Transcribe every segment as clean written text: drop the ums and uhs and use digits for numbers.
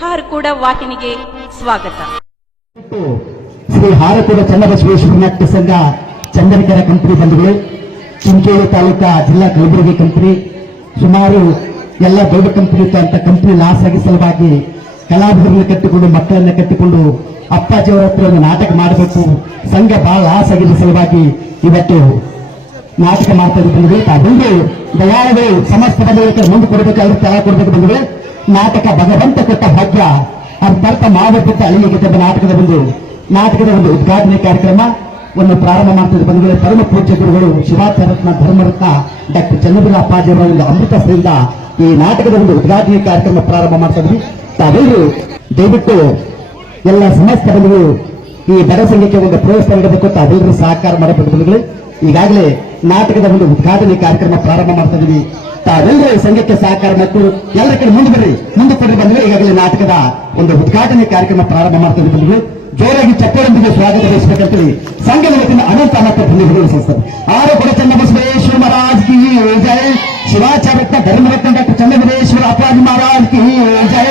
ಹಾರಕೂಡ ವಾಹಿನಿಗೆ ಸ್ವಾಗತ. ಶ್ರೀ ಹಾರಕೂಡ ಚನ್ನಬಸವೇಶ್ವರ ನಾಟ್ಯ ಸಂಘ ಚಂದನಕೆರೆ ಕಂಪನಿ ಬಂಧುಗಳು, ಚಿಂಚೋಳಿ ತಾಲೂಕಾ ಜಿಲ್ಲಾ ಕಲಬುರಗಿ ಕಂಪನಿ, ಸುಮಾರು ಎಲ್ಲ ದೊಡ್ಡ ಕಂಪನಿ ಅಂತ ಕಂಪನಿ ಲಾಸ್ ಆಗಿ ಸಲುವಾಗಿ ಕಲಾವಿದರನ್ನು ಕಟ್ಟಿಕೊಂಡು ಮಕ್ಕಳನ್ನ ಕಟ್ಟಿಕೊಂಡು ಅಪ್ಪಾಜಿಯವರ ಹತ್ರ ಒಂದು ನಾಟಕ ಮಾಡಬೇಕು, ಸಂಘ ಬಹಳ ಲಾಸ್ ಆಗಿದ್ದ ಸಲುವಾಗಿ ಇವತ್ತು ನಾಟಕ ಮಾಡ್ತಾ ಇದ್ದೀವಿ. ಬಂದು ದಯಾಳಗಳು ಸಮಸ್ತ ಬಂಧುಗಳಿಗೆ ಮುಂದೆ ಕೊಡಬೇಕಾದ್ರೆ ತಲಾ ಕೊಡಬೇಕು ಬಂಧುಗಳು. ನಾಟಕ ಭಗವಂತ ಕೊಟ್ಟ ಭಾಗ್ಯ, ಅರ್ಥ ಮಾಡಬೇಕಿದ್ದ ಅಲ್ಲಿಗೆ ನಾಟಕದ ಒಂದು ಉದ್ಘಾಟನೆ ಕಾರ್ಯಕ್ರಮವನ್ನು ಪ್ರಾರಂಭ ಮಾಡ್ತಿದ್ದ ಬಂಧುಗಳು. ಪರಮ ಪೂಜ್ಯ ಗುರುಗಳು ಶಿವಾಚಾರತ್ನ ಧರ್ಮರತ್ನ ಡಾಕ್ಟರ್ ಚನ್ನಬೀರ ಅಪ್ಪಾಜಿಯವರ ಒಂದು ಅಮೃತದಿಂದ ಈ ನಾಟಕದ ಒಂದು ಉದ್ಘಾಟನೆ ಕಾರ್ಯಕ್ರಮ ಪ್ರಾರಂಭ ಮಾಡ್ತಾ ಇದ್ವಿ. ತಾವೆಲ್ಲರೂ ದಯವಿಟ್ಟು ಎಲ್ಲ ಸಮಸ್ತ ಬಂಧುಗಳು ಈ ಬಡ ಸಂಘಕ್ಕೆ ಒಂದು ಪ್ರೋತ್ಸಾಹ ನೀಡಬೇಕು, ತಾವೆಲ್ಲರೂ ಸಹಕಾರ ಮಾಡಬೇಕು ಬಂಧುಗಳು. ಈಗಾಗಲೇ ನಾಟಕದ ಒಂದು ಉದ್ಘಾಟನೆ ಕಾರ್ಯಕ್ರಮ ಪ್ರಾರಂಭ ಮಾಡ್ತಾ ಇದ್ದೀವಿ. ತಾವೆಲ್ಲರೂ ಸಂಘಕ್ಕೆ ಸಹಕಾರ ಮತ್ತು ಎಲ್ಲರ ಕಡೆ ಮುಂದೆ ಕೊಡ್ರಿ ಬಂದ್ರೆ ಈಗಾಗಲೇ ನಾಟಕದ ಒಂದು ಉದ್ಘಾಟನೆ ಕಾರ್ಯಕ್ರಮ ಪ್ರಾರಂಭ ಮಾಡ್ತಾ ಇದ್ದೀವಿ ಬಂಧುಗಳು. ಜೋರಾಗಿ ಚಪ್ಪರೊಂದಿಗೆ ಸ್ವಾಗತ ಬಯಸಬೇಕಂತೇಳಿ ಸಂಘದ ವತಿಯಿಂದ ಅನಂತ ಅನಂತ ಬಂಧುಗಳು ಸಂಸ್ಥೆ ಹಾರಕೂಡ ಚನ್ನಬಸವೇಶ್ವರ ಮಹಾರಾಜ್ ಕಿ ಜಯ, ಶಿವಾಚಾರ್ಯ ಧರ್ಮರತ್ನ ಡಾಕ್ಟರ್ ಚನ್ನಬಸವೇಶ್ವರ ಅಪ್ಪಾಜಿ ಮಹಾರಾಜ್ ಕಿ ಜಯ.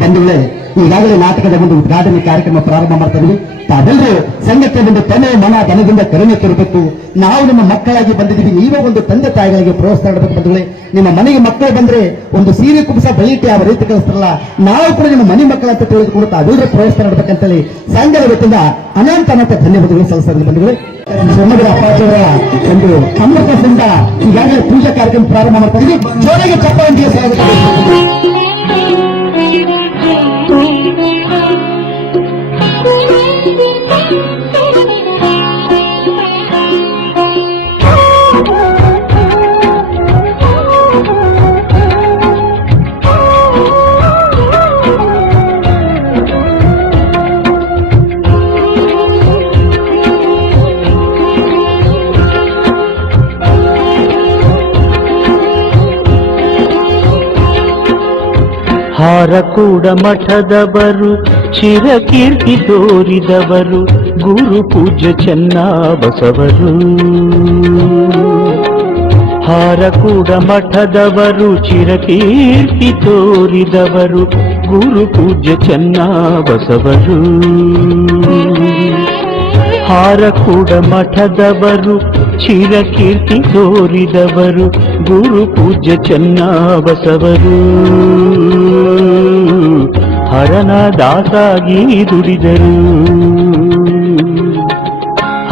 ಬಂಧುಗಳೇ, ಈಗಾಗಲೇ ನಾಟಕದ ಒಂದು ಉದ್ಘಾಟನೆ ಕಾರ್ಯಕ್ರಮ ಪ್ರಾರಂಭ ಮಾಡ್ತಾ ಇದ್ದೀವಿ. ತಾವೆಲ್ಲರೂ ಸಂಘಕ್ಕೆ ಒಂದು ತಲೆ ಮನ ಧನದಿಂದ ಕರುಣೆ ತರಬೇಕು. ನಾವು ನಮ್ಮ ಮಕ್ಕಳಾಗಿ ಬಂದಿದ್ದೀವಿ, ನೀವೇ ಒಂದು ತಂದೆ ತಾಯಿಗಳಿಗೆ ಪ್ರೋತ್ಸಾಹ ನೀಡಬೇಕು ಬಂಧುಗಳೇ. ನಿಮ್ಮ ಮನೆಗೆ ಮಕ್ಕಳು ಬಂದ್ರೆ ಒಂದು ಸೀರೆ ಕುಬ್ಸ ಬೆಳಿಗ್ಗೆ ಯಾವ ರೀತಿ ಕಳಿಸ್ತಾರಲ್ಲ, ನಾವು ಕೂಡ ನಿಮ್ಮ ಮನೆ ಮಕ್ಕಳ ಅಂತ ತಿಳಿದುಕೊಂಡು ತಾವೆಲ್ಲರೂ ಪ್ರೋತ್ಸಾಹ ನೀಡಬೇಕಂತೇಳಿ ಸಂಘದ ವತಿಯಿಂದ ಅನಂತ ಅನಂತ ಧನ್ಯವಾದಗಳು ಸಲ್ಲಿಸ್ತಾರೆ ಬಂಧುಗಳೇ. ಚನ್ನಬೀರ ಅಪ್ಪಾಜಿಯವರ ಒಂದು ಅಮೃತದಿಂದ ಈಗಾಗಲೇ ಪೂಜಾ ಕಾರ್ಯಕ್ರಮ ಪ್ರಾರಂಭ ಮಾಡ್ತಾ ಇದ್ದೀವಿ. ಜೋರಾಗಿ ಚಪ್ಪರೊಂದಿಗೆ ಸ್ವಾಗತ. ಹಾರಕೂಡ ಮಠದವರು ಚಿರಕೀರ್ತಿ ತೋರಿದವರು ಗುರು ಪೂಜ್ಯ ಚೆನ್ನಬಸವರು. ಹಾರಕೂಡ ಮಠದವರು ಚಿರಕೀರ್ತಿ ತೋರಿದವರು ಗುರು ಪೂಜ್ಯ ಚೆನ್ನಬಸವರು. ಹಾರಕೂಡ ಮಠದವರು ಚಿರಕೀರ್ತಿ ತೋರಿದವರು ಗುರು ಪೂಜ್ಯ ಚೆನ್ನಬಸವರು. ಹರನ ದಾಸಾಗಿ ದುಡಿದರು.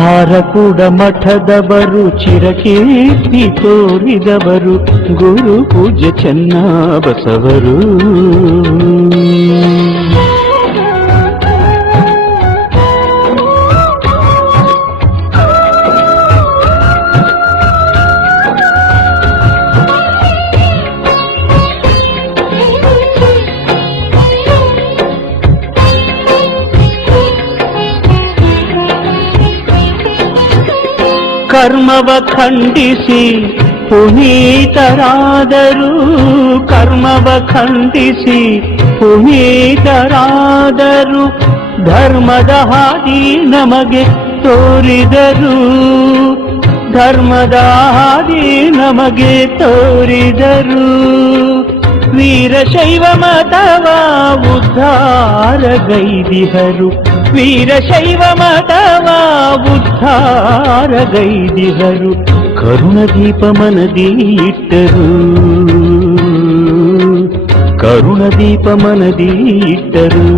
ಹಾರಕೂಡ ಮಠದವರು ಚಿರಕೀರ್ತಿ ತೋರಿದವರು ಗುರು ಪೂಜ್ಯ ಚೆನ್ನಬಸವರು. ಕರ್ಮವ ಖಂಡಿಸಿ ಪುನೀತರಾದರು, ಕರ್ಮವ ಖಂಡಿಸಿ ಪುನೀತರಾದರು, ಧರ್ಮದ ಹಾದಿ ನಮಗೆ ತೋರಿದರು, ಧರ್ಮದ ಹಾದಿ ನಮಗೆ ತೋರಿದರು. ವೀರಶೈವ ಮತವ ಉದ್ಧಾರಗೈದಿಹರು, ವೀರಶೈವ ಮತವ ಉದ್ಧಾರಗೈದಿಹರು, ಕರುಣದೀಪ ಮನದಿ ಇಟ್ಟರು, ಕರುಣದೀಪ ಮನದಿ ಇಟ್ಟರು.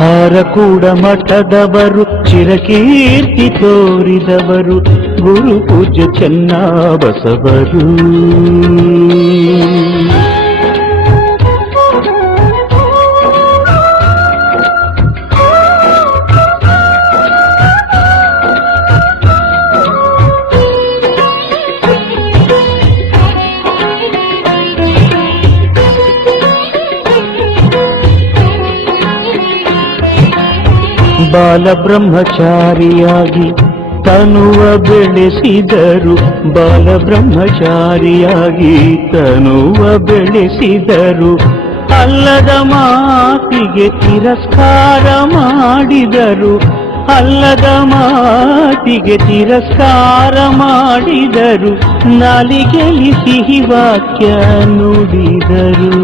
ಹಾರಕೂಡ ಮಠದವರು ಚಿರಕೀರ್ತಿ ತೋರಿದವರು ಗುರು ಪೂಜ್ಯ ಚೆನ್ನಬಸವರು. ಬಾಲಬ್ರಹ್ಮಚಾರಿಯಾಗಿ ತನುವ ಬೆಳೆಸಿದರು, ಬಾಲಬ್ರಹ್ಮಚಾರಿಯಾಗಿ ತನುವ ಬೆಳೆಸಿದರು, ಅಲ್ಲದ ಮಾತಿಗೆ ತಿರಸ್ಕಾರ ಮಾಡಿದರು, ಅಲ್ಲದ ಮಾತಿಗೆ ತಿರಸ್ಕಾರ ಮಾಡಿದರು, ನಾಲಿಗೆಯಲ್ಲಿ ಸಿಹಿ ವಾಕ್ಯ ನುಡಿದರು.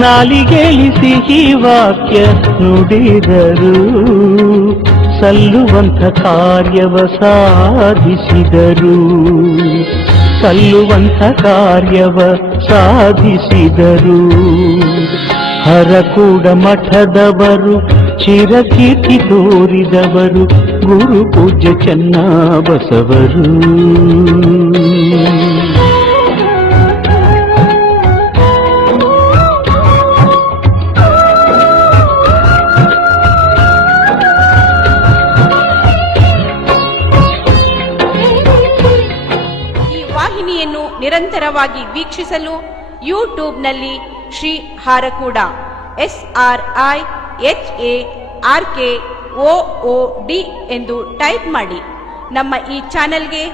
ನಾಲಿಗೆಯಲ್ಲಿ ಸಿಹಿ ವಾಕ್ಯ ನುಡಿದರು ಸಲ್ಲುವಂಥ ಕಾರ್ಯವ ಸಾಧಿಸಿದರು ಸಲ್ಲುವಂಥ ಕಾರ್ಯವ ಸಾಧಿಸಿದರು ಹರಕೂಡ ಮಠದವರು ಚಿರಕೀರ್ತಿ ತೋರಿದವರು ಗುರು ಪೂಜ್ಯ ಚೆನ್ನಬಸವರು. ನಿರಂತರವಾಗಿ ವೀಕ್ಷಿಸಲು ಯೂಟ್ಯೂಬ್ನಲ್ಲಿ ಶ್ರೀ ಹಾರಕೂಡ SRIHARKOOD ಎಂದು ಟೈಪ್ ಮಾಡಿ. ನಮ್ಮ ಈ ಚಾನೆಲ್ಗೆ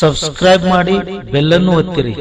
ಸಬ್ಸ್ಕ್ರೈಬ್ ಮಾಡಿ, ಬೆಲ್ ಅನ್ನು ಒತ್ತಿರಿ.